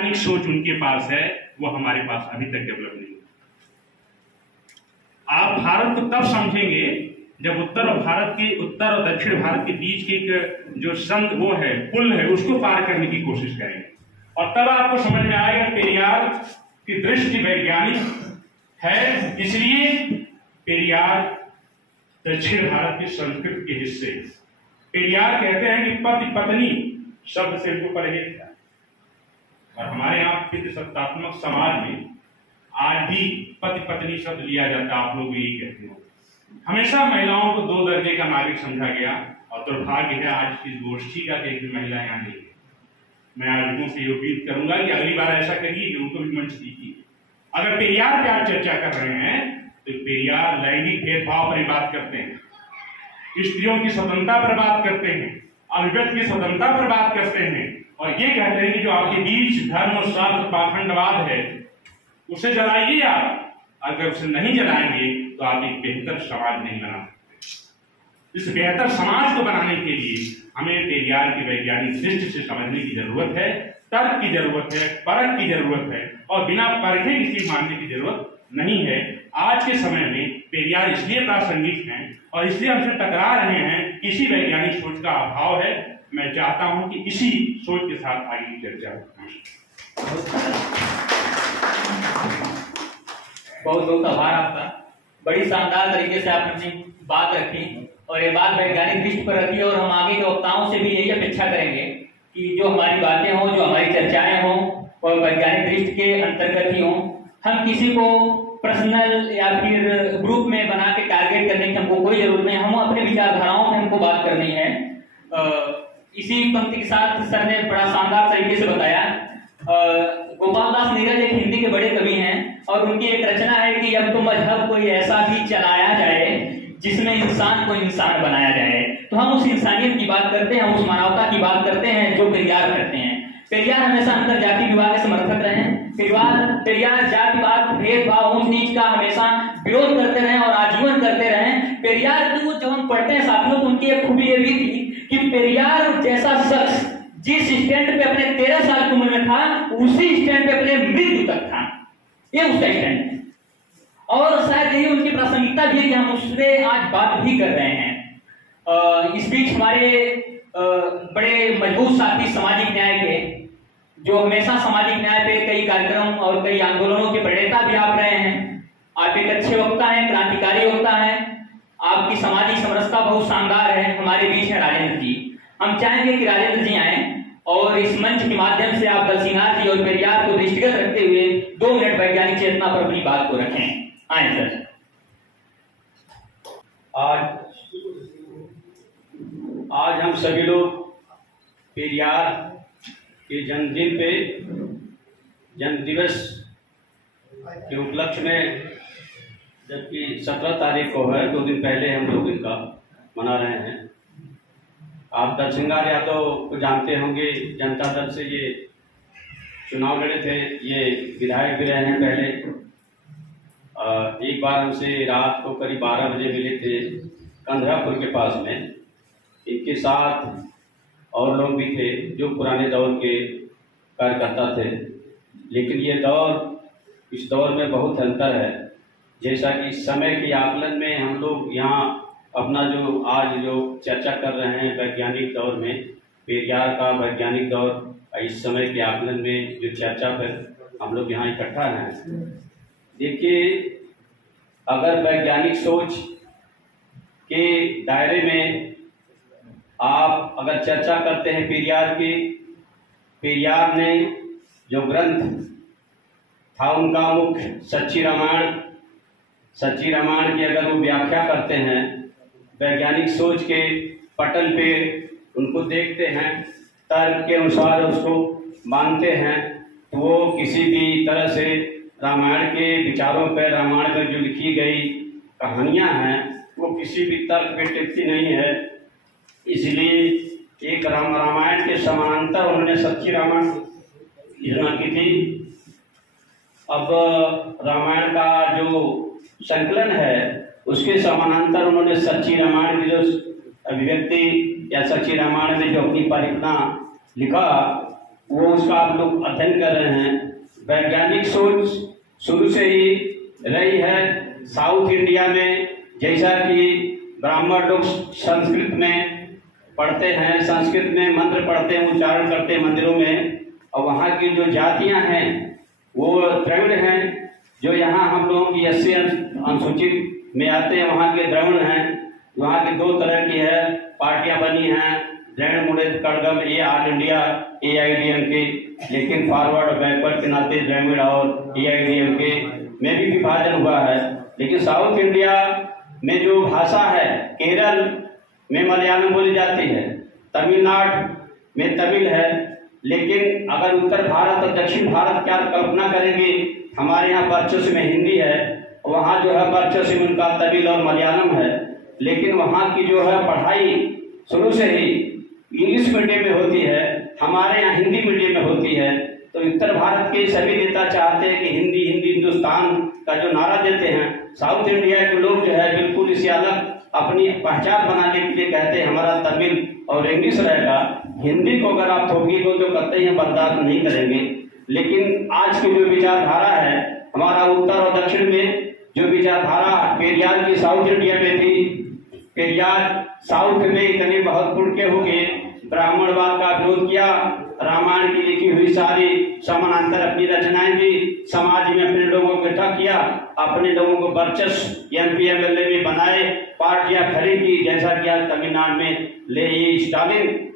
वैज्ञानिक सोच उनके पास है, वो हमारे पास अभी तक डेवलप नहीं। आप भारत को तब समझेंगे जब उत्तर और दक्षिण भारत के बीच की एक जो वो है, पुल है, उसको पार करने की कोशिश करेंगे, और तब आपको समझ में आएगा पेरियार की दृष्टि वैज्ञानिक है, इसलिए पेरियार दक्षिण भारत की संस्कृति के हिस्से। पेरियार कहते हैं कि पति पत्नी शब्द से उनको परहेज था, और हमारे यहाँ पितृसत्तात्मक समाज में आज भी पति पत्नी शब्द लिया जाता है। आप लोग यही कहते हो। हमेशा महिलाओं को 2 दर्जे का नागरिक समझा गया, और दुर्भाग्य है आज की गोष्ठी का कि एक महिला यहाँ नहीं है। मैं आयोजकों से ये अपील करूंगा कि अगली बार ऐसा करिए कि उनको भी मंच दीजिए। अगर पेरियार पे आप चर्चा कर रहे हैं तो पेरियार लैंगिक भेदभाव पर बात करते हैं, स्त्रियों की स्वतंत्रता पर बात करते हैं, अभिव्यक्ति की स्वतंत्रता पर बात करते हैं, और ये कहते हैं कि जो आपके बीच धर्म और स्वार्थ पाखंडवाद है उसे जलाइए आप। अगर उसे नहीं जलाएंगे तो आप एक बेहतर समाज नहीं बना सकते। इस बेहतर समाज को बनाने के लिए हमें पेरियार की वैज्ञानिक दृष्टि से समझने की जरूरत है, तर्क की जरूरत है, परख की जरूरत है, और बिना परखे किसी मानने की जरूरत नहीं है। आज के समय में पेरियार इसलिए प्रासंगिक हैं और इसलिए हमसे टकरा रहे हैं, इसी वैज्ञानिक सोच का अभाव है। मैं चाहता हूं कि इसी सोच के साथ आगे की चर्चा हो। बहुत बहुत आभार आपका। बड़ी शानदार तरीके से आपने अपनी बात रखी, और ये बात वैज्ञानिक दृष्टि पर रखी, और हम आगे के वक्ताओं से भी यही अपेक्षा करेंगे कि जो हमारी बातें हों, जो हमारी चर्चाएं हों, और वैज्ञानिक दृष्टि के अंतर्गत ही हों। हम किसी को पर्सनल या फिर ग्रुप में बना के टारगेट करने की हमको कोई जरूरत नहीं। हम अपने विचारधाराओं में हमको बात करनी है। इसी पंक्ति के साथ सर ने बड़ा शानदार तरीके से बताया। गोपाल दास नीरज एक हिंदी के बड़े कवि हैं, और उनकी एक रचना है कि अब तो मजहब कोई ऐसा भी चलाया जाए जिसमें इंसान को इंसान बनाया जाए। तो हम उस इंसानियत की बात करते हैं, हम उस मानवता की बात करते हैं जो पेरियार करते हैं। पेरियार हमेशा अंतर जाति विवाह के समर्थक रहे। पेरियार जातिवाद, भेदभाव, ऊंच नीच का हमेशा विरोध करते रहे और आजीवन करते रहे। पेरियार को जब हम पढ़ते हैं साथियों, तो उनकी एक खूबी ये भी थी कि पेरियार जैसा शख्स जिस स्टैंड पे अपने 13 साल की उम्र में था, उसी स्टैंड पे अपने मृत्यु तक था। ये उसका स्टैंड है, और शायद यही उनकी प्रासंगिकता भी है कि हम उससे आज बात भी कर रहे हैं। इस बीच हमारे बड़े मजबूत साथी सामाजिक न्याय के, जो हमेशा सामाजिक न्याय पे कई कार्यक्रम और कई आंदोलनों के प्रणेता भी आप रहे हैं। आप एक अच्छे वक्ता हैं, क्रांतिकारी वक्ता हैं, आपकी सामाजिक समरसता बहुत शानदार है। हमारे बीच है राजेंद्र जी। हम चाहेंगे कि राजेंद्र जी आए और इस मंच के माध्यम से आप दलसिंगार जी और पेरियार को दृष्टिगत रखते हुए 2 मिनट वैज्ञानिक चेतना पर अपनी बात को रखें। आए सर। आज हम सभी लोग पेरियार के जन्मदिन पे, जन्मदिवस के उपलक्ष्य में, जबकि 17 तारीख को है, 2 दिन पहले हम लोग इनका मना रहे हैं। आप दलसिंगार यादव को जानते होंगे, जनता दल से ये चुनाव लड़े थे, ये विधायक भी रहे हैं पहले। एक बार हमसे रात को करीब 12 बजे मिले थे कंधरापुर के पास में। इनके साथ और लोग भी थे जो पुराने दौर के कार्यकर्ता थे, लेकिन ये इस दौर में बहुत अंतर है। जैसा कि समय के आकलन में हम लोग यहाँ अपना जो आज जो चर्चा कर रहे हैं वैज्ञानिक दौर में, पेरियार का वैज्ञानिक दौर, इस समय के आकलन में जो चर्चा पर हम लोग यहाँ इकट्ठा हैं। देखिए, अगर वैज्ञानिक सोच के दायरे में आप अगर चर्चा करते हैं पेरियार की, पेरियार ने जो ग्रंथ था उनका मुख्य सच्ची रामायण की अगर वो व्याख्या करते हैं, वैज्ञानिक सोच के पटल पे उनको देखते हैं, तर्क के अनुसार उसको मानते हैं, तो वो किसी भी तरह से रामायण के विचारों पर, रामायण में जो लिखी गई कहानियां हैं, वो किसी भी तर्क पे टिकती नहीं है। इसलिए एक रामायण के समानांतर उन्होंने सच्ची रामायण लिखना की थी। अब रामायण का जो संकलन है उसके समानांतर उन्होंने सच्ची रामायण की जो अभिव्यक्ति या सच्ची रामायण में जो अपनी परिकल्पना लिखा, वो उसका आप लोग अध्ययन कर रहे हैं। वैज्ञानिक सोच शुरू से ही रही है। साउथ इंडिया में जैसा कि ब्राह्मण लोग संस्कृत में पढ़ते हैं, संस्कृत में मंत्र पढ़ते हैं, उच्चारण करते हैं मंदिरों में, और वहाँ की जो जातियाँ हैं वो द्रविड़ हैं। जो यहाँ हम लोगों की 80 अनुसूचित में आते हैं वहाँ के द्रविड़ हैं। वहाँ की 2 तरह की है पार्टियां बनी हैं, द्रविड़ मुड़ेद कड़गम, ये ऑल इंडिया AIDMK, लेकिन फॉरवर्ड बैकवर्ड के नाते द्रविड़ और AIDMK में भी विभाजन हुआ है। लेकिन साउथ इंडिया में जो भाषा है, केरल में मलयालम बोली जाती है, तमिलनाडु में तमिल है, लेकिन अगर उत्तर भारत और दक्षिण भारत क्या कल्पना करेंगे, हमारे यहाँ वर्चस्व में हिंदी है, वहाँ जो है वर्चस्व में उनका तमिल और मलयालम है। लेकिन वहाँ की जो है पढ़ाई शुरू से ही इंग्लिश मीडियम में होती है, हमारे यहाँ हिंदी मीडियम में होती है। तो उत्तर भारत के सभी नेता चाहते हैं कि हिंदी हिंदी हिंदुस्तान का जो नारा देते हैं, साउथ इंडिया के लोग जो है बिल्कुल इसे अलग अपनी पहचान बनाने के लिए कहते हैं हमारा तमिल और इंग्लिश रहेगा। हिंदी को अगर आप थोपीगे तो कतई हम बर्दाश्त नहीं करेंगे। लेकिन आज की जो विचारधारा है, हमारा उत्तर और दक्षिण में जो विचारधारा पेरियार की साउथ इंडिया में थी, पेरियार साउथ में इतने बहुत पुरके हो गए, ब्राह्मणवाद का विरोध किया, रामायण की लिखी हुई सारी समानांतर अपनी रचनाएं दी, समाज में अपने लोगों को इकट्ठा किया, अपने लोगों को वर्चस्व MP MLA में बनाए, पार्टियां खड़ी की, जैसा कि आज तमिलनाडु में ले स्टालिन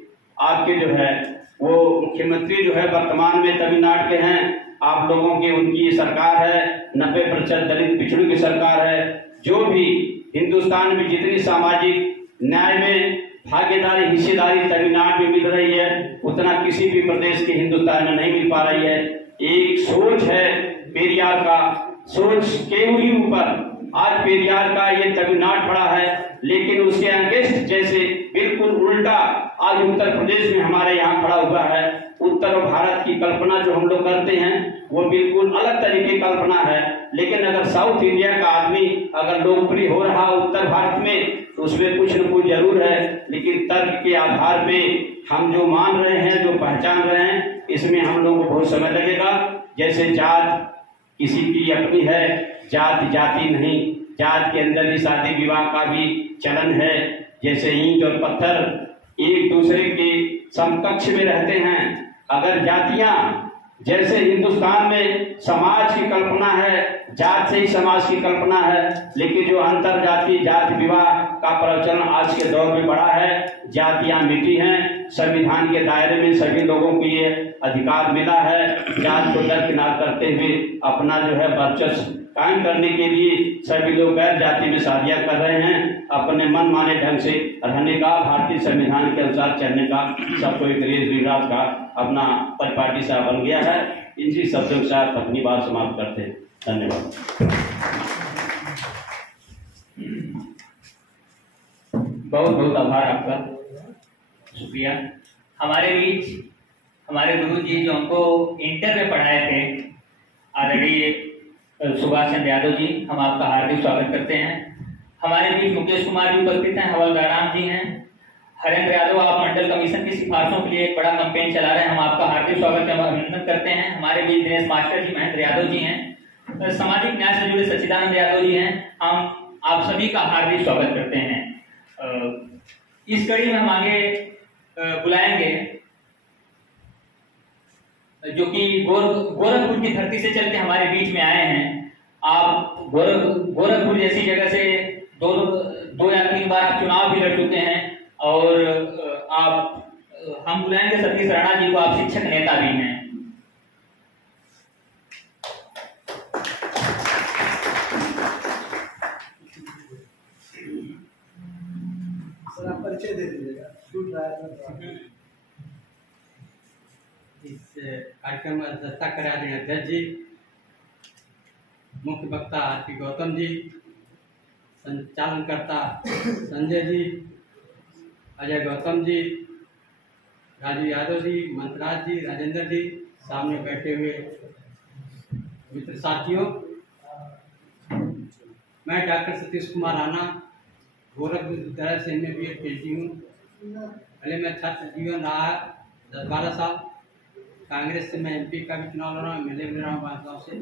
आपके जो है वो मुख्यमंत्री जो है वर्तमान में तमिलनाडु के हैं। आप लोगों की उनकी सरकार है, 90% दलित पिछड़ों की सरकार है। जो भी हिंदुस्तान में जितनी सामाजिक न्याय में भागीदारी हिस्सेदारी तमिलनाडु में मिल रही है, उतना किसी भी प्रदेश के हिंदुस्तान में नहीं मिल पा रही है। एक सोच है पेरियार का, सोच के ही ऊपर आज पेरियार का ये तमिलनाडु पड़ा है, लेकिन उसके अगेंस्ट जैसे बिल्कुल उल्टा आज उत्तर प्रदेश में हमारे यहाँ खड़ा हुआ है। उत्तर भारत की कल्पना जो हम लोग करते हैं वो बिल्कुल अलग तरीके की कल्पना है। लेकिन अगर साउथ इंडिया का आदमी अगर लोकप्रिय हो रहा उत्तर भारत में, तो उसमें कुछ न कुछ जरूर है। लेकिन तर्क के आधार पे हम जो मान रहे हैं, जो पहचान रहे हैं, इसमें हम लोगों को बहुत समय लगेगा। जैसे जात किसी की अपनी है, जात जाति नहीं, जात के अंदर ही शादी विवाह का भी चलन है। जैसे ईंट और पत्थर एक दूसरे के समकक्ष में रहते हैं। अगर जातियां जैसे हिंदुस्तान में समाज की कल्पना है, जात से ही समाज की कल्पना है, लेकिन जो अंतर जाति जात विवाह का प्रचलन आज के दौर में बढ़ा है, जातियां मिटी हैं। संविधान के दायरे में सभी लोगों को ये अधिकार मिला है। जात को दरकिनार करते हुए अपना जो है वर्चस्व कायम करने के लिए सभी लोग गैर जाति में शादियां कर रहे हैं। अपने मन माने ढंग से रहने का, भारतीय संविधान के अनुसार चलने का सबको एक रेस रिवाज का अपना परिपाटी सा बन गया है। इन्हीं शब्दों के साथ अपनी बात समाप्त करते हैं। धन्यवाद। बहुत बहुत आभार आपका, शुक्रिया। हमारे बीच हमारे गुरु जी जो हमको इंटर में पढ़ाए थे, आदरणीय सुभाष चंद्र यादव जी, हम आपका हार्दिक स्वागत करते हैं। हमारे बीच मुकेश कुमार जी उपस्थित हैं, हवलदार राम जी हैं, हरेंद्र यादव, आप मंडल कमीशन की सिफारिशों के लिए एक बड़ा कैंपेन चला रहे हैं, हम आपका हार्दिक स्वागत एवं अभिनंदन करते हैं। हमारे बीच दिनेश मास्टर जी, महेंद्र यादव जी हैं, सामाजिक न्याय से जुड़े सच्चिदानंद यादव जी हैं, हम आप सभी का हार्दिक स्वागत करते हैं। इस कड़ी में हम आगे बुलाएंगे जो कि गोरखपुर की धरती से चल के हमारे बीच में आए हैं। आप गोरखपुर जैसी जगह से दो या तीन बार आप चुनाव भी लड़ चुके हैं, और हम बुलाएंगे सतीश राणा जी को, आप शिक्षक नेता भी हैं। सर आप परिचय दे दीजिएगा। इस कार्यक्रम में अध्यक्षता कर आदरणीय अध्यक्ष जी, मुख्य वक्ता आरपी गौतम जी, संचालनकर्ता संजय जी, अजय गौतम जी, राजू यादव जी, मंतराज जी, राजेंद्र जी, सामने बैठे हुए मित्र साथियों, मैं डॉक्टर सतीश कुमार राणा गोरखपुर विद्यालय से में BA PhD हूँ। पहले मैं छात्र जीवन रहा 10-12 साल, कांग्रेस से मैं एमपी का भी चुनाव लड़ रहा हूँ, एमएलए भी लड़ रहा हूँ बांसगांव से।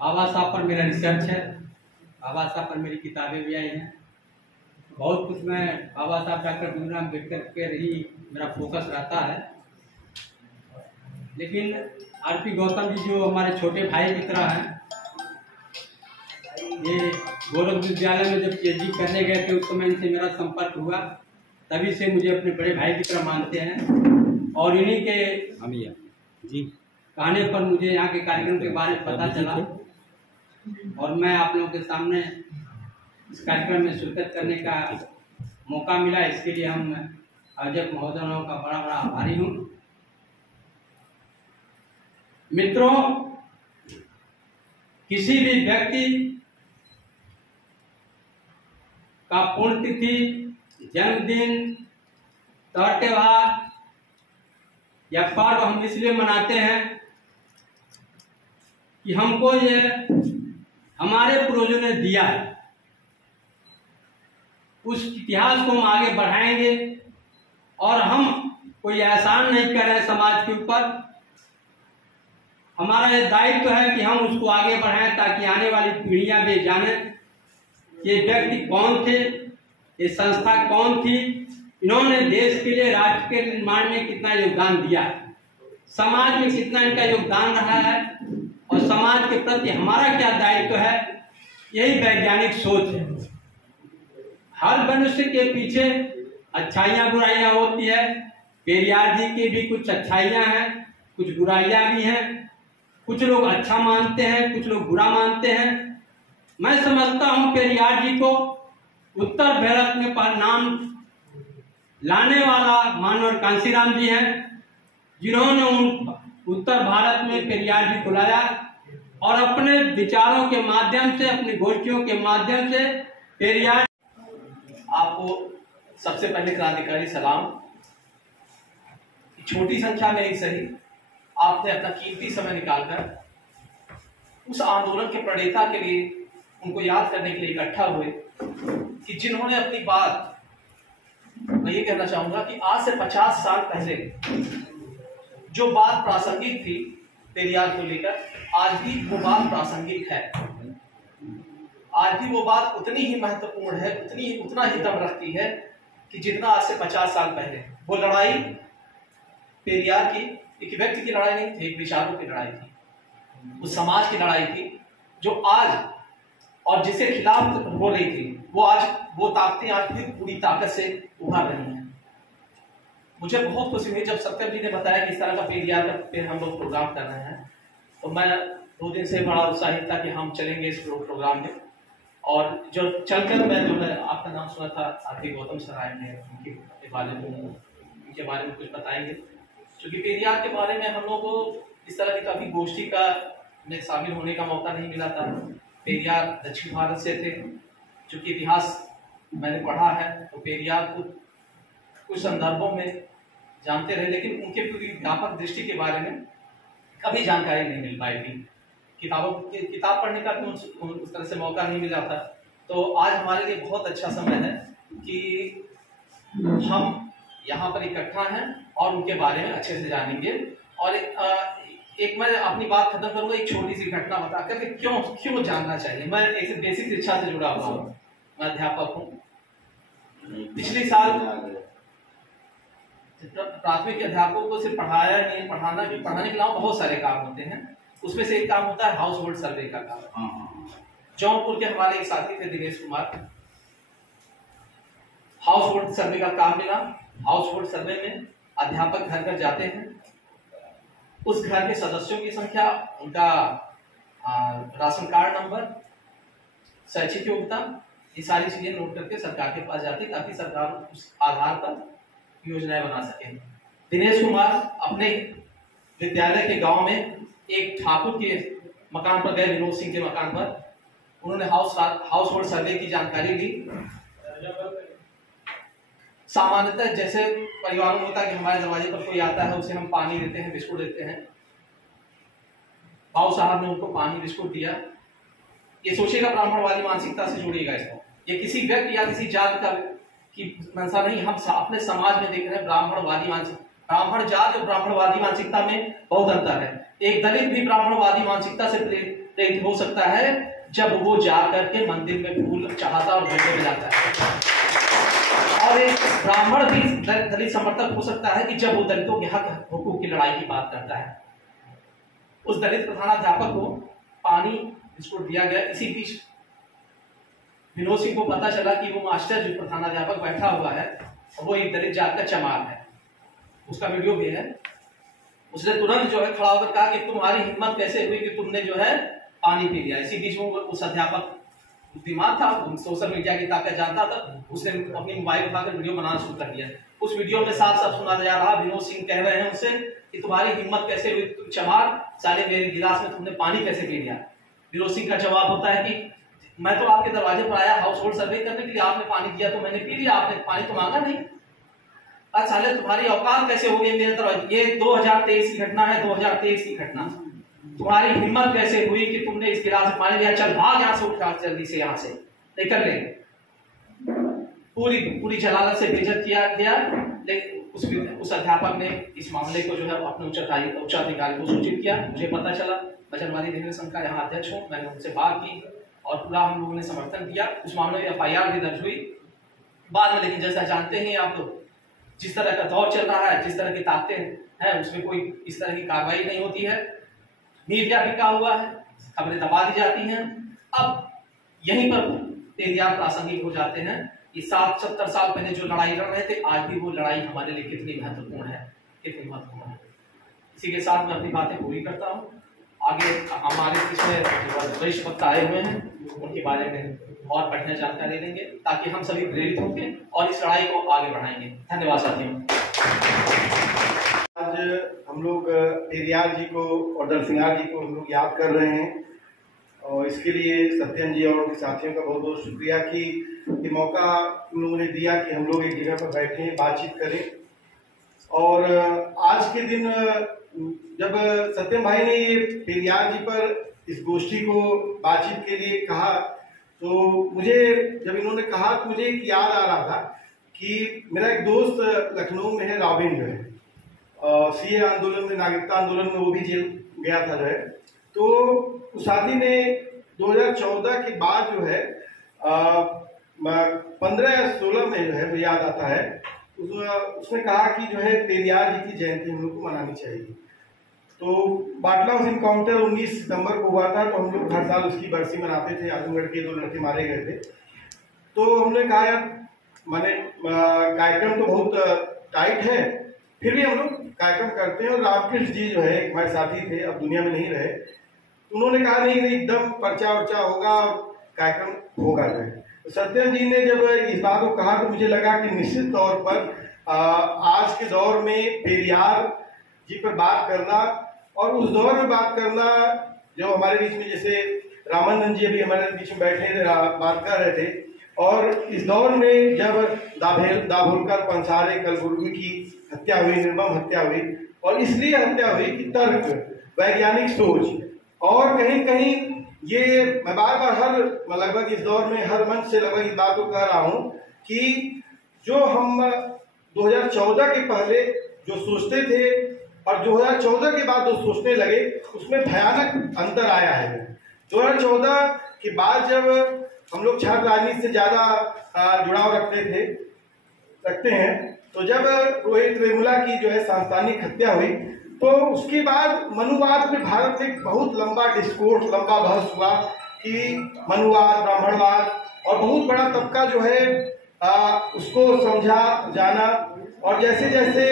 बाबा साहब पर मेरा रिसर्च है, बाबा साहब पर मेरी किताबें भी आई हैं। बहुत कुछ मैं बाबा साहब डॉक्टर भीमराव अम्बेडकर के ही मेरा फोकस रहता है। लेकिन आरपी गौतम जी जो हमारे छोटे भाई की तरह हैं, ये गोरख विद्यालय में जब पीएचडी करने गए थे उस समय इनसे मेरा संपर्क हुआ, तभी से मुझे अपने बड़े भाई की तरह मानते हैं। और इन्हीं के जी कहने पर मुझे यहाँ के कार्यक्रम के बारे में पता चला और मैं आप लोगों के सामने इस कार्यक्रम में शिरकत करने का मौका मिला। इसके लिए हम आयोजक महोदयों का बड़ा बड़ा आभारी हूँ। मित्रों, किसी भी व्यक्ति का पुण्यतिथि, जन्मदिन, त्योहार या पर्व हम इसलिए मनाते हैं कि हमको ये हमारे पूर्वजों ने दिया है। उस इतिहास को हम आगे बढ़ाएंगे और हम कोई एहसान नहीं कर रहे समाज के ऊपर। हमारा ये दायित्व है कि हम उसको आगे बढ़ाएं ताकि आने वाली पीढ़ियां भी जानें ये व्यक्ति कौन थे, ये संस्था कौन थी, इन्होंने देश के लिए, राष्ट्र के निर्माण में कितना योगदान दिया, समाज में कितना इनका योगदान रहा है और समाज के प्रति हमारा क्या दायित्व है। यही वैज्ञानिक सोच है। हर मनुष्य के पीछे अच्छाइयाँ बुराइयाँ होती है। पेरियार जी की भी कुछ अच्छाइयाँ हैं, कुछ बुराइयाँ भी हैं। कुछ लोग अच्छा मानते हैं, कुछ लोग बुरा मानते हैं। मैं समझता हूँ पेरियार जी को उत्तर भारत में नाम लाने वाला मानवर कांशीराम जी हैं, जिन्होंने उत्तर भारत में पेरियार जी को लाया और अपने विचारों के माध्यम से, अपनी गोष्ठियों के माध्यम से पेरियार। आपको सबसे पहले क्रांतिकारी सलाम। छोटी संख्या में ही सही, आपने अपना कीमती समय निकालकर उस आंदोलन के प्रणेता के लिए, उनको याद करने के लिए इकट्ठा हुए कि जिन्होंने अपनी बात, मैं ये कहना चाहूंगा कि आज से 50 साल पहले जो बात प्रासंगिक थी पेरियार को लेकर, आज भी वो बात प्रासंगिक है। आज भी वो बात उतनी ही महत्वपूर्ण है, उतना ही दम रखती है कि जितना आज से 50 साल पहले। वो लड़ाई पेरियार की एक व्यक्ति की लड़ाई नहीं थी, एक विचारों की लड़ाई थी, वो समाज की लड़ाई थी जो आज और जिसके खिलाफ हो रही थी, वो ताकतें आज भी पूरी ताकत से उभर रही हैं। मुझे बहुत खुशी हुई जब सत्यम जी ने बताया कि इस तरह का पेरियार पे हम लोग प्रोग्राम कर रहे हैं, तो मैं 2 दिन से बड़ा उत्साहित था कि हम चलेंगे इस प्रोग्राम में। और जो चलकर मैं जो है आपका नाम सुना था, आरपी गौतम सर आए हैं, उनके बारे में कुछ बताएंगे। क्योंकि पेरियार के बारे में हम लोग को इस तरह की कभी गोष्ठी का में शामिल होने का मौका नहीं मिला था। पेरियार दक्षिण भारत से थे, चूँकि इतिहास मैंने पढ़ा है तो पेरियार को कुछ संदर्भों में जानते रहे, लेकिन उनके पूरी व्यापक दृष्टि के बारे में कभी जानकारी नहीं मिल पाई थी। किताब पढ़ने का भी उस तरह से मौका नहीं मिला था। तो आज हमारे लिए बहुत अच्छा समय है कि हम यहाँ पर इकट्ठा हैं और उनके बारे में अच्छे से जानेंगे। और एक मैं अपनी बात खत्म करूंगा एक छोटी सी घटना बताकर कि क्यों जानना चाहिए। मैं एक बेसिक शिक्षा से जुड़ा हुआ हूँ, मैं अध्यापक हूँ। पिछले साल प्राथमिक अध्यापकों को सिर्फ पढ़ाने के अलावा बहुत सारे काम होते हैं। उसमें से एक काम होता है हाउस होल्ड सर्वे का काम। जौनपुर के हमारे एक साथी थे दिनेश कुमार, हाउस होल्ड सर्वे का काम मिला। हाउस होल्ड सर्वे में अध्यापक घर घर जाते हैं, उस घर के सदस्यों की संख्या, उनका राशन कार्ड नंबर, शैक्षिक योग्यता, ये सारी चीजें नोट करके सरकार के पास जाती ताकि सरकार उस आधार पर योजनाएं बना सके। दिनेश कुमार अपने विद्यालय के गांव में एक ठाकुर के मकान पर गए, विनोद सिंह के मकान पर। उन्होंने हाउस होल्ड सर्वे की जानकारी ली। सामान्यतः जैसे परिवारों में होता है कि हमारे दरवाजे पर कोई आता है, उसे हम पानी देते हैं, बिस्कुट देते हैं। बाबू साहब ने उनको पानी बिस्कुट दिया। ये सोचेगा ब्राह्मणवादी मानसिकता से जोड़िएगा इसको, ये किसी व्यक्ति या किसी जात का की मंशा नहीं। हम अपने समाज में देख रहे हैं ब्राह्मणवादी मानसिक, ब्राह्मण जात और ब्राह्मणवादी मानसिकता में बहुत अंतर है। एक दलित भी ब्राह्मणवादी मानसिकता से प्रेरित हो सकता है जब वो जाकर के मंदिर में फूल चढ़ाता और झंडे बजाता है, और एक ब्राह्मण भी दलित समर्थक हो सकता है कि जब वो दलितों के हक हुकूक की लड़ाई की बात करता है। उस दलित प्रधानाध्यापक को पानी बिस्कुट दिया गया। इसी बीच विनोद सिंह को पता चला कि वो मास्टर जो प्रधानाध्यापक बैठा हुआ है वो एक दलित जात का चमार है। उसका वीडियो भी है। उसने तुरंत जो है खड़ा होकर कहा कि तुम्हारी हिम्मत कैसे हुई कि तुमने जो है पानी पी लिया। इसी बीच में उस अध्यापक बुद्धिमान था, सोशल मीडिया की ताकत जानता था, उसने अपनी मोबाइल उठाकर वीडियो बनाना शुरू कर दिया। उस वीडियो में साफ साफ सुना जा रहा, विनोद सिंह कह रहे हैं उनसे कि तुम्हारी हिम्मत कैसे हुई, तुम चमार, साले मेरे गिलास में तुमने पानी कैसे पी लिया। विनोद सिंह का जवाब होता है कि मैं तो आपके दरवाजे पर आया हाउस होल्ड सर्वे करने के लिए, आपने पानी दिया तो मैंने पी लिया, आपने पानी तो मांगा नहीं। आज साले तुम्हारी औकात कैसे हो गई मेरे दरवाजे। ये 2023 की घटना है, 2023 की घटना। तुम्हारी हिम्मत कैसे हुई कि तुमने इस गिलास में पानी लिया, चल भाग यहाँ से, उठा जल्दी से यहाँ से निकल ले। पूरी जलालत से बेइज्जत किया गया। लेकिन उस अध्यापक ने इस मामले को जो है अपने उच्चाधिकारी को सूचित किया। मुझे पता चला, बचनवादी देवेंद्र संघ का यहाँ अध्यक्ष हूँ, मैंने उनसे बात की और पूरा हम लोगों ने समर्थन किया। उस मामले में FIR भी दर्ज हुई बाद में। लेकिन जैसा जानते हैं आप लोग, जिस तरह का दौर चल रहा है, जिस तरह की ताकतें हैं, उसमें कोई इस तरह की कार्रवाई नहीं होती है। मीडिया बिका हुआ है, खबरें दबा दी जाती हैं। अब यहीं पर पेरियार प्रासंगिक हो जाते हैं कि 60-70 साल पहले जो लड़ाई लड़ रहे थे, आज भी वो लड़ाई हमारे लिए कितनी महत्वपूर्ण है, कितनी महत्वपूर्ण है। इसी के साथ मैं अपनी बातें पूरी करता हूँ। आगे हमारे इसमें वरिष्ठ वक्ता आए हुए हैं, उनके बारे में और बढ़िया जानकारी देंगे ताकि हम सभी प्रेरित होंगे और इस लड़ाई को आगे बढ़ाएंगे। धन्यवाद साथियों। आज हम लोग पेरियार जी को और दलसिंगार जी को हम लोग याद कर रहे हैं, और इसके लिए सत्यन जी और उनके साथियों का बहुत बहुत शुक्रिया कि ये मौका उन लोगों ने दिया कि हम लोग एक जगह पर बैठें, बातचीत करें। और आज के दिन जब सत्यम भाई ने ये पेरियार जी पर इस गोष्ठी को बातचीत के लिए कहा, तो मुझे जब इन्होंने कहा तो मुझे एक याद आ रहा था कि मेरा एक दोस्त लखनऊ में है, रॉबिन जो है, CA आंदोलन में, नागरिकता आंदोलन में वो भी जेल गया था जो है। तो उस साथी ने 2014 के बाद जो है 15 या 16 में जो है मुझे याद आता है, उसने कहा कि जो है पेरियार जी की जयंती हम लोग को मनानी चाहिए। तो बाटला हाउस इनकाउंटर 19 सितंबर को हुआ था, तो हम लोग हर साल उसकी बरसी मनाते थे। आजमगढ़ के 2 लड़के मारे गए थे। तो हमने कहा यार माने कार्यक्रम तो बहुत टाइट है, फिर भी हम लोग कार्यक्रम करते हैं। और रामकृष्ण जी जो है हमारे साथी थे, अब दुनिया में नहीं रहे, तो उन्होंने कहा नहीं एकदम पर्चा वर्चा होगा, कार्यक्रम होगा जो है। तो सत्यन जी ने जब इस बात को कहा तो मुझे लगा कि निश्चित तौर पर आज के दौर में पेरियार जी पर बात करना, और उस दौर में बात करना जो हमारे बीच में, जैसे रामानंद जी अभी हमारे बीच में बैठे बात कर रहे थे, और इस दौर में जब दाभोलकर, पंसारे, कलबुर्गी की हत्या हुई, निर्मम हत्या हुई, और इसलिए हत्या हुई कि तर्क, वैज्ञानिक सोच, और कहीं कहीं ये मैं बार बार लगभग इस दौर में हर मंच से लगभग इस बात को कह रहा हूँ कि जो हम 2014 के पहले जो सोचते थे और 2014 के बाद जो सोचने लगे, उसमें भयानक अंतर आया है। 2014 के बाद जब हम लोग छात्र राजनीति से ज्यादा जुड़ाव रखते हैं, तो जब रोहित वेमुला की जो है सांस्थानिक हत्या हुई, तो उसके बाद मनुवाद में भारत में बहुत लंबा डिस्कोर्स, लंबा बहस हुआ कि मनुवाद, ब्राह्मणवाद, और बहुत बड़ा तबका जो है उसको समझा जाना। और जैसे जैसे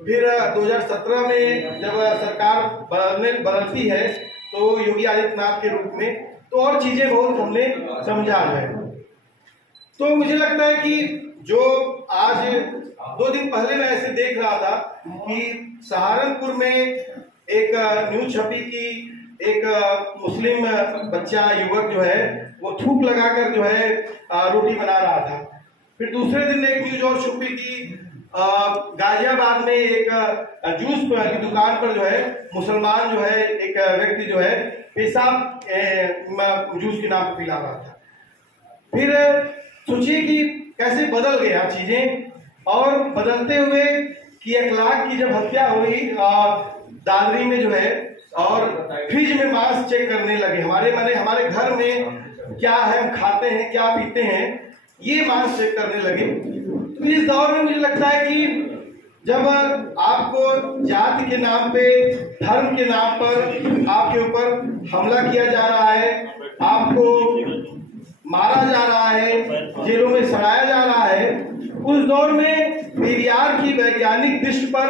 फिर 2017 में जब सरकार बदलती है, तो योगी आदित्यनाथ के रूप में, तो और चीजें बहुत हमने समझा है। तो मुझे लगता है कि जो आज 2 दिन पहले मैं ऐसे देख रहा था कि सहारनपुर में एक न्यूज छपी कि एक मुस्लिम बच्चा, युवक जो है वो थूक लगाकर जो है रोटी बना रहा था। फिर दूसरे दिन एक न्यूज और छपी कि गाजियाबाद में एक जूस की दुकान पर जो है मुसलमान जो है एक व्यक्ति जो है पेशाब जूस के नाम पर पिला रहा था। फिर सोचिए कि कैसे बदल गया चीजें, और बदलते हुए कि 1 लाख की जब हत्या हुई दादरी में जो है, और फ्रिज में मांस चेक करने लगे, हमारे घर में क्या है, हम खाते हैं क्या पीते हैं, ये मांस चेक करने लगे। तो इस दौर में मुझे लगता है कि जब आपको जाति के नाम पे, धर्म के नाम पर आपके ऊपर हमला किया जा रहा है, आपको मारा जा रहा है, जेलों में सड़ाया जा रहा है, उस दौर में पेरियार की वैज्ञानिक दृष्टि पर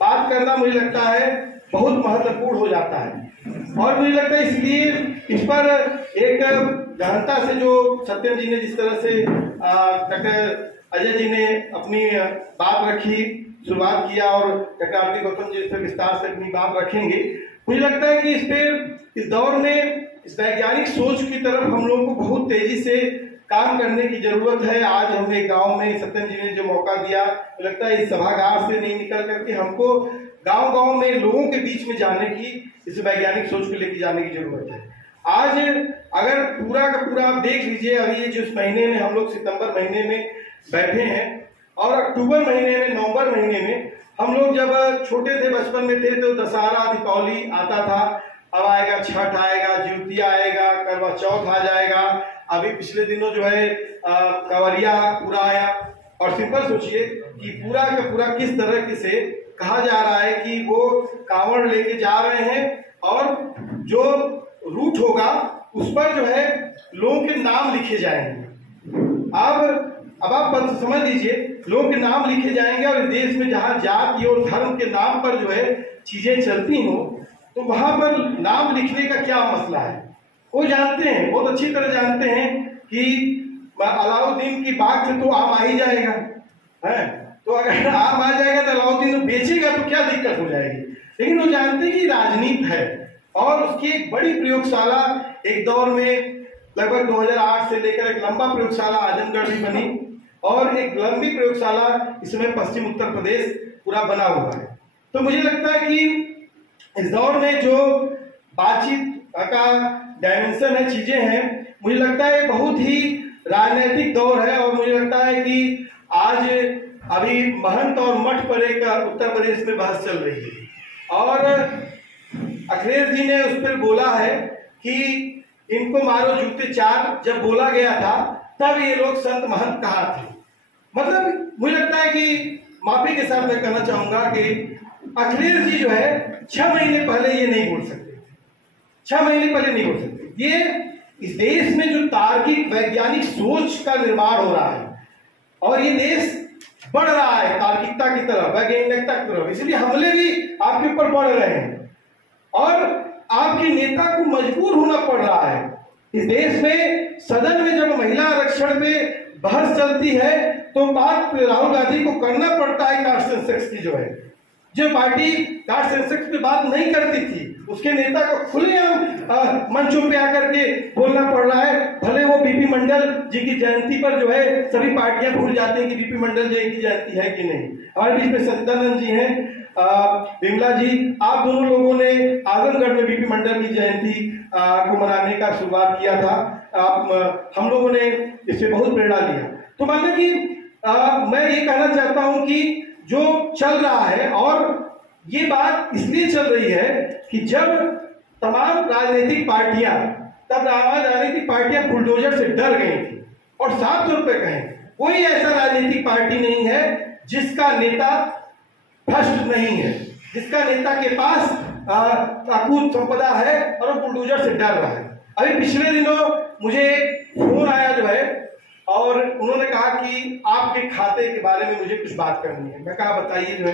बात करना मुझे लगता है बहुत महत्वपूर्ण हो जाता है। और मुझे लगता है इसलिए इस पर एक गहनता से जो सत्यम जी ने जिस तरह से डॉक्टर अजय जी ने अपनी बात रखी, शुरुआत किया, और डॉक्टर आरती गौतम जी इस पर विस्तार से अपनी बात रखेंगे, मुझे लगता है कि इस दौर में इस वैज्ञानिक सोच की तरफ हम लोगों को बहुत तेजी से काम करने की जरूरत है। आज हमें गांव में सत्यम जी ने जो मौका दिया, मुझे लगता है इस सभागार से नहीं निकल करके हमको गांव-गांव में लोगों के बीच में जाने की, इस वैज्ञानिक सोच को लेकर जाने की जरूरत है। आज अगर पूरा का पूरा आप देख लीजिए, अभी ये जिस महीने में हम लोग सितंबर महीने में बैठे हैं, और अक्टूबर महीने में, नवंबर महीने में हम लोग जब छोटे थे, बचपन में थे, तो दशहरा दीपावली आता था, अब आएगा छठ आएगा, ज्योतिया आएगा, करवा चौथ आ जाएगा, अभी पिछले दिनों जो है कंवरिया पूरा आया। और सिंपल सोचिए कि पूरा का पूरा किस तरह से कहा जा रहा है कि वो कांवड़ लेके जा रहे हैं, और जो रूट होगा उस पर जो है लोगों के नाम लिखे जाएंगे। अब आप समझ लीजिए, लोगों के नाम लिखे जाएंगे, और इस देश में जहां जाति और धर्म के नाम पर जो है चीजें चलती हो, तो वहां पर नाम लिखने का क्या मसला है? वो जानते हैं, बहुत अच्छी तरह जानते हैं कि अलाउद्दीन की बात से तो आम आ ही जाएगा, है, तो अगर आम आ जाएगा तो अलाउद्दीन बेचेगा तो क्या दिक्कत हो जाएगी। लेकिन वो जानते हैं कि राजनीति है, और उसकी एक बड़ी प्रयोगशाला एक दौर में लगभग 2008 से लेकर एक लंबा प्रयोगशाला आजमगढ़ में बनी, और एक लंबी प्रयोगशाला इसमें पश्चिम उत्तर प्रदेश पूरा बना हुआ है। तो मुझे लगता है कि इस दौर में जो बातचीत का डायमेंशन है, चीजें हैं, मुझे लगता है बहुत ही राजनीतिक दौर है। और मुझे लगता है कि आज अभी महंत और मठ पर एक उत्तर प्रदेश में बहस चल रही है, और अखिलेश जी ने उस पर बोला है कि इनको मारो जूते 4, जब बोला गया था तब ये लोग संत महंत कहा थे। मतलब मुझे लगता है कि माफी के साथ मैं कहना चाहूंगा कि अखिलेश जी जो है 6 महीने पहले ये नहीं बोल सकते, 6 महीने पहले नहीं बोल सकते। ये इस देश में जो तार्किक वैज्ञानिक सोच का निर्माण हो रहा है, और ये देश बढ़ रहा है तार्किकता की तरफ, वैज्ञानिकता की तरफ, इसलिए हमले भी आपके ऊपर बढ़ रहे हैं, और आपके नेता को मजबूर होना पड़ रहा है। इस देश में सदन में जब महिला आरक्षण पे बहस चलती है, तो बात राहुल गांधी को करना पड़ता है कास्ट सेंसेक्स की, जो पार्टी कास्ट सेंसेक्स पे बात नहीं करती थी, उसके नेता को खुलेआम मंचों पे आकर के बोलना पड़ रहा है। भले वो बीपी मंडल जी की जयंती पर जो है सभी पार्टियां भूल जाती हैं कि बीपी मंडल जी की जयंती है कि नहीं। हमारे बीच में सच्चिदानंद जी हैं, विमला जी, आप दोनों लोगों ने आजमगढ़ में बीपी मंडल की जयंती को मनाने का शुरुआत किया था। हम लोगों ने इससे बहुत प्रेरणा लिया। तो मतलब कि मैं ये कहना चाहता हूं कि जो चल रहा है, और ये बात इसलिए चल रही है कि जब तमाम राजनीतिक पार्टियां बुलडोजर से डर गई थी, और साफ तौर पर कहें, कोई ऐसा राजनीतिक पार्टी नहीं है जिसका नेता भ्रष्ट नहीं है, जिसका नेता के पास अकूत संपदा है और वो बुलडोजर से डर रहा है। अभी पिछले दिनों मुझे एक फोन आया जो है, और उन्होंने कहा कि आपके खाते के बारे में मुझे कुछ बात करनी है। मैं कहा बताइए जो है।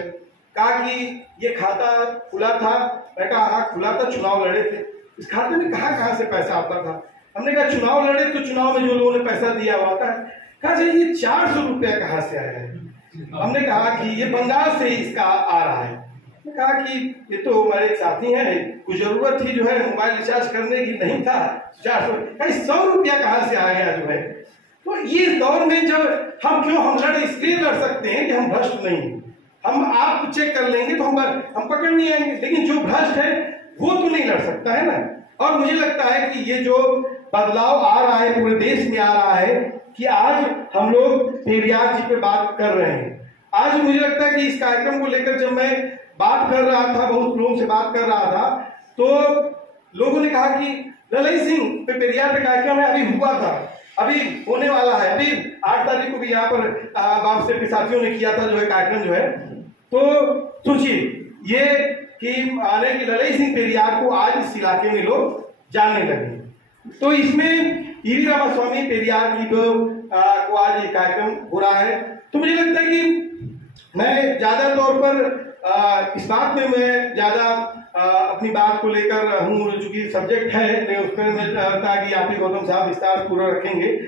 कहा कि ये खाता खुला था। मैं कहा हाँ खुला था, चुनाव लड़े थे। इस खाते में कहाँ से पैसा आता था? हमने कहा चुनाव लड़े तो चुनाव में जो लोगों ने पैसा दिया हुआ था। कहा ये 400 रुपया कहाँ से आया है? हमने कहा कि ये बंगाल से ही इसका आ रहा है। मैंने कहा कि ये तो हमारे एक साथी हैं, कुछ जरूरत थी जो है मोबाइल रिचार्ज करने की, नहीं था 400। 100 रुपया कहाँ से आ गया जो है? तो ये दौर में जब हम लड़ इसलिए लड़ सकते हैं कि हम भ्रष्ट नहीं, हम आप चेक कर लेंगे तो हम पकड़ नहीं आएंगे, लेकिन जो भ्रष्ट है वो तो नहीं लड़ सकता है ना। और मुझे लगता है कि ये जो बदलाव आ रहा है पूरे देश में आ रहा है कि आज हम लोग पेरियार जी पे बात कर रहे हैं। आज मुझे लगता है कि इस कार्यक्रम को लेकर जब मैं बात कर रहा था, बहुत लोगों से बात कर रहा था, तो लोगों ने कहा कि ललई सिंह पे पेरियार पे कार्यक्रम है, अभी हुआ था, अभी होने वाला है, अभी 8 तारीख को भी यहाँ पर बाप से के साथियों ने किया था जो है कार्यक्रम जो है। तो सोचिए ये कि आने की ललई सिंह पेरियार को आज इस इलाके में लोग जानने लगे। तो इसमें ईवी रामास्वामी पेरियार की को आज ये कार्यक्रम हो रहा है। तो मुझे लगता है कि मैं ज्यादा तौर पर इस बात में मैं ज्यादा अपनी बात को लेकर हूँ, चूंकि सब्जेक्ट है मैं उस पर मैं चाहता कि आप गौतम साहब विस्तार पूरा रखेंगे।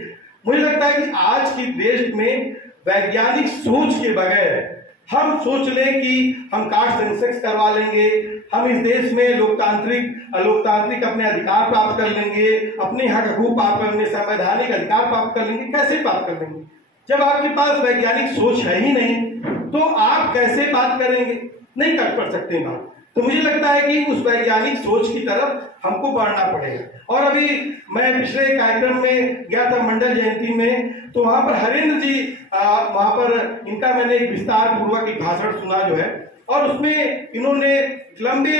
मुझे लगता है कि आज की देश में वैज्ञानिक सोच के बगैर हम सोच लें कि हम कास्ट सेंसस करवा लेंगे, हम इस देश में लोकतांत्रिक अपने अधिकार प्राप्त कर लेंगे, अपने हक हकूक प्राप्त करने, संवैधानिक अधिकार प्राप्त कर लेंगे। कैसे प्राप्त कर लेंगे जब आपके पास वैज्ञानिक सोच है ही नहीं? तो आप कैसे बात करेंगे? नहीं कर पा सकते बात। तो मुझे लगता है कि उस वैज्ञानिक सोच की तरफ हमको बढ़ना पड़ेगा। और अभी मैं पिछले कार्यक्रम में गया था मंडल जयंती में, तो वहां पर हरेंद्र जी वहां पर इनका मैंने एक विस्तार पूर्वक एक भाषण सुना जो है, और उसमें इन्होंने लंबे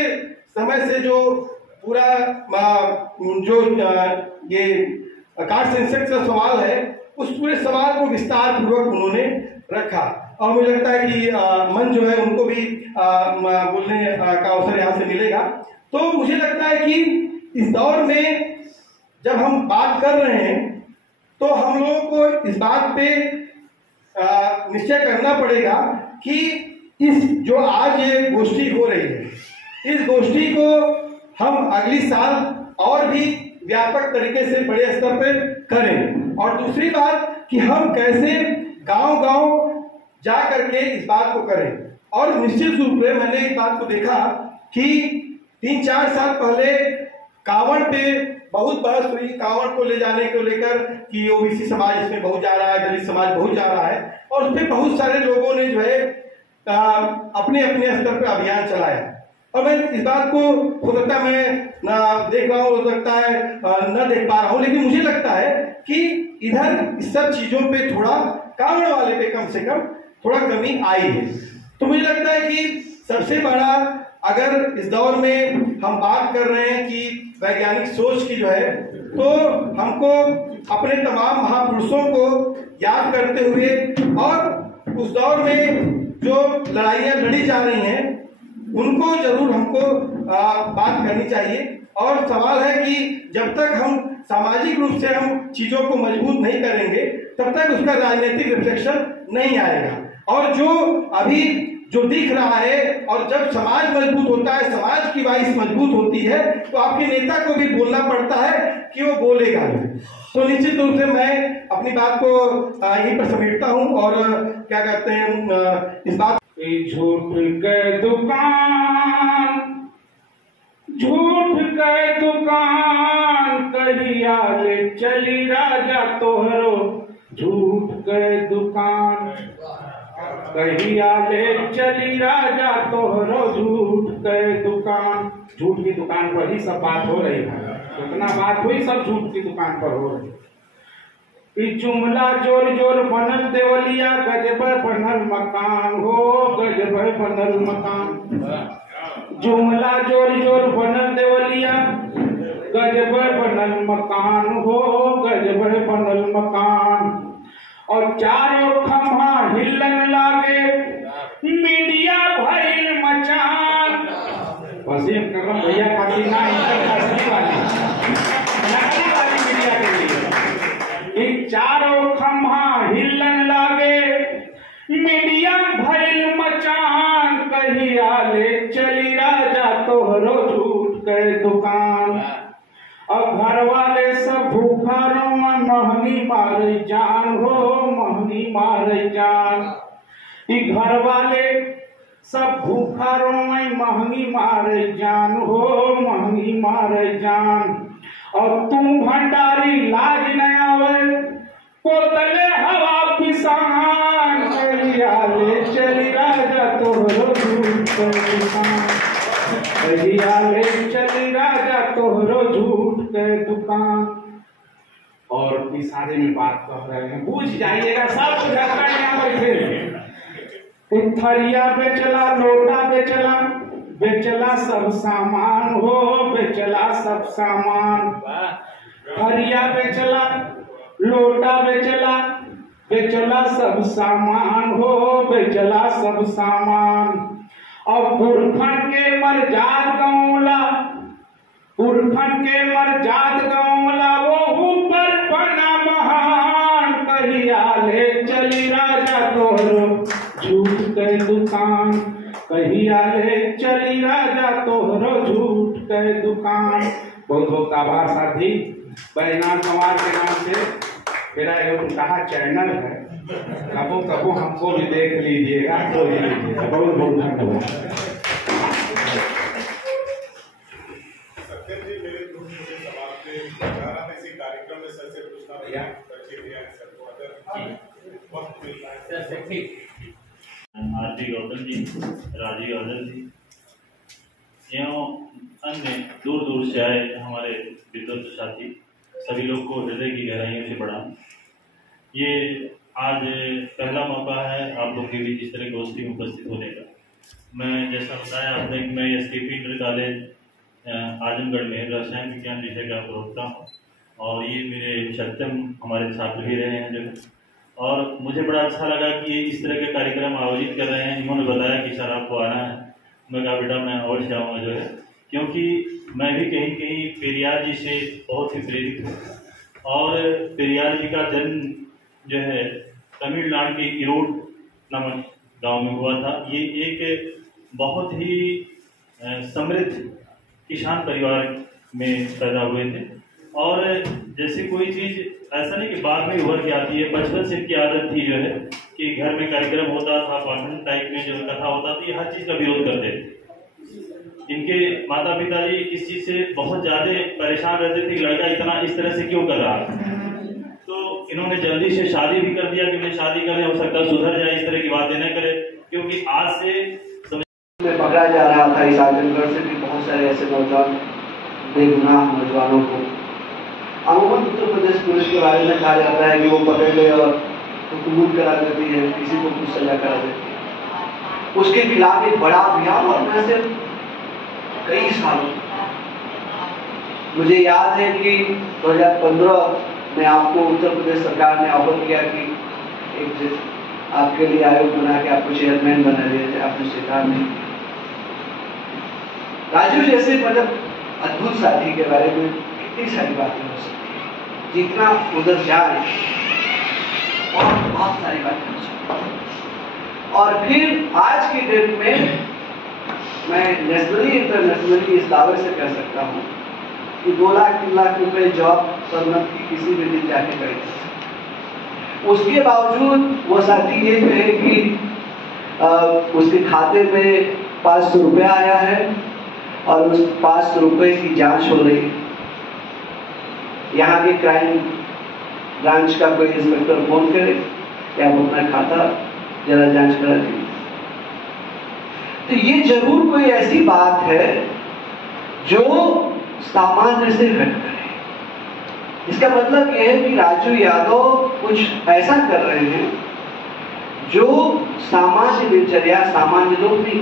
समय से जो पूरा जो ये कास्ट सेंसस का सवाल है उस पूरे सवाल को विस्तार पूर्वक उन्होंने रखा। और मुझे लगता है कि मन जो है उनको भी बोलने का अवसर यहाँ से मिलेगा। तो मुझे लगता है कि इस दौर में जब हम बात कर रहे हैं तो हम लोगों को इस बात पे निश्चय करना पड़ेगा कि इस जो आज ये गोष्ठी हो रही है, इस गोष्ठी को हम अगली साल और भी व्यापक तरीके से बड़े स्तर पर करें। और दूसरी बात कि हम कैसे गांव-गांव जा करके इस बात को करें। और निश्चित रूप से मैंने एक बात को देखा कि 3-4 साल पहले कांवड़ पे बहुत बहस हुई, कांवड़ को ले जाने को लेकर कि ओबीसी समाज इसमें बहुत जा रहा है, दलित समाज बहुत जा रहा है, और उस पर बहुत सारे लोगों ने जो है अपने अपने स्तर पर अभियान चलाया। और मैं इस बात को हो सकता है मैं न देख रहा हूँ, हो सकता है न देख पा रहा हूँ, लेकिन मुझे लगता है कि इधर इस सब चीजों पे थोड़ा कांवड़ वाले पे कम से कम थोड़ा कमी आई है। तो मुझे लगता है कि सबसे बड़ा अगर इस दौर में हम बात कर रहे हैं कि वैज्ञानिक सोच की जो है, तो हमको अपने तमाम महापुरुषों को याद करते हुए और उस दौर में जो लड़ाइयां लड़ी जा रही हैं उनको जरूर हमको बात करनी चाहिए। और सवाल है कि जब तक हम सामाजिक रूप से हम चीजों को मजबूत नहीं करेंगे तब तक उसका राजनीतिक रिफ्लेक्शन नहीं आएगा। और जो अभी जो दिख रहा है, और जब समाज मजबूत होता है, समाज की वाइस मजबूत होती है, तो आपके नेता को भी बोलना पड़ता है कि वो बोलेगा। तो निश्चित रूप से मैं अपनी बात को यहीं पर समेटता हूं और क्या कहते हैं इस बात झूठ के दुकान कहिया ले चली राजा तोहरो, झूठ के दुकान कहिया ले चली राजा तोहरो, झूठ के दुकान। झूठ की दुकान पर ही सब बात हो रही है, जितना बात हुई सब झूठ की दुकान पर हो रही है। जुमला जोर जोर बनल देवलिया, गजब बनल मकान हो, गजब बनल मकान। जुमला जोर जोर बनल देवलिया, गजब बनल मकान हो, गजब बनल मकान। और चारों खम्हा हिलन लागे, मीडिया भइल मचान। वसीम करम भैया खाती ना इंटरनेशनल वाली मीडिया के लिए चारों खम्हा हिलन लागे, मीडिया भइल मचान। कहिया ले चली राजा तोहरो, झूठ के दुकान। अब घर वाले सब भूखा रोवन, महंगी मारे जान हो, महंगी मारे जान। घर वाले सब भूखा रोवन, महंगी मारे जान हो, महंगी मारे जान। और तू भंडारी लाज न आवे, कोतले हवा पिसान। कहिया ले चली राजा तोहरो, झूठ के दुकान। कहिया ले चली राजा तोहरो, झूठ के दुकान। और इशारे में बात कर रहे हैं, बुझ जाइएगा, सब बुझाता है यहाँ बैठे। थरिया बेचला, लोटा बेचला, बेचला सब सामान हो, बेचला सब सामान। थरिया बेचला, लोटा बेचला, बेचला सब सामान हो, बेचला सब सामान। और पुरखन के मर्जाद गौला, पुरखन के मर्जाद गौला, वो ऊपर बना महान। कहिया ले चली राजा तोहरो झूठ के दुकान, कहिया ले चली राजा तोहरो झूठ के दुकान। बहुत बहुत आभार साथी। बैजनाथ कुमार के नाम से मेरा एक कहा चैनल है, कबो कबो हमको भी देख लीजिएगा, तो ही लीजिएगा। बहुत बहुत धन्यवाद। सत्यम जी, मेरे कुछ सवाल थे, इसी कार्यक्रम में सर से पूछना भैया आरती गौतम जी, राजीव अजय जी एवं अन्य दूर दूर से आए हमारे विद्वत साथी, सभी लोग को हृदय की गहराइयों से प्रणाम। ये आज पहला मौका है आप लोग के बीच इस तरह गोष्ठी में उपस्थित होने का। मैं जैसा बताया आपने कि मैं SKP इंटर कॉलेज आजमगढ़ में रसायन विज्ञान विषय का प्रवक्ता हूँ, और ये मेरे सत्यम हमारे छात्र भी रहे हैं जो, और मुझे बड़ा अच्छा लगा कि ये इस तरह के कार्यक्रम आयोजित कर रहे हैं। इन्होंने बताया कि सर आपको आना है, मैं कहा बेटा मैं अवश्य आऊँगा जो है, क्योंकि मैं भी कहीं कहीं पेरियार जी से बहुत ही प्रेरित हूँ। और पेरियार जी का जन्म जो है तमिलनाडु के ईरोड नामक गांव में हुआ था। ये एक बहुत ही समृद्ध किसान परिवार में पैदा हुए थे, और जैसे कोई चीज़ ऐसा नहीं कि बाद में उभर के आती है, बचपन से इनकी आदत थी जो है कि घर में कार्यक्रम होता था, कॉन्वेंट टाइप में जो कथा होता थी, हर चीज़ का विरोध करते थे। इनके माता पिता जी इस चीज़ से बहुत ज़्यादा परेशान रहते थे कि लड़का इतना इस तरह से क्यों कर रहा है। तो इन्होंने जल्दी से शादी भी कर दिया कि मैं शादी करें, हो सकता है सुधर जाए, इस तरह की बातें न करें, क्योंकि आज से में पकड़ा जा रहा था। इस आजमगढ़ से भी बहुत सारे ऐसे नौजवान बेगुनाह नौजवानों को अमूमन उत्तर प्रदेश पुलिस के बारे में कहा जाता है कि वो पकड़ गए और तो कबूल करा देती है, किसी को कुछ सजा करा देती है। उसके खिलाफ एक बड़ा अभियान, और मैं सिर्फ कई सालों, मुझे याद है कि 2015 में आपको उत्तर प्रदेश सरकार ने ऑफर किया कि एक आपके लिए आयोग बना के आपको चेयरमैन बना दिया जाए, आपने स्वीकार नहीं किया। राजू जैसे मतलब अद्भुत साथी के बारे में कितनी सारी बातें हो सकती है, जितना उधर जाए और बहुत सारी बातें हो सकती है। और फिर आज की डेट में मैं नेशनली इंटरनेशनली इस दावे से कह सकता हूँ कि 2 लाख 3 लाख रुपए जॉब सन्नत की किसी भी दिन जाके करेगा। उसके बावजूद वो साथी ये कहे कि उसके खाते में 500 रुपया आया है और उस 500 रुपए की जांच हो रही है। यहाँ के क्राइम ब्रांच का कोई इंस्पेक्टर फोन करे कि आप अपना खाता जरा जांच करा दीजिए। तो ये जरूर कोई ऐसी बात है जो सामान्य से हट करे। इसका मतलब यह है कि राजू यादव कुछ ऐसा कर रहे हैं जो सामान्य दिनचर्या सामान्य लोग नहीं।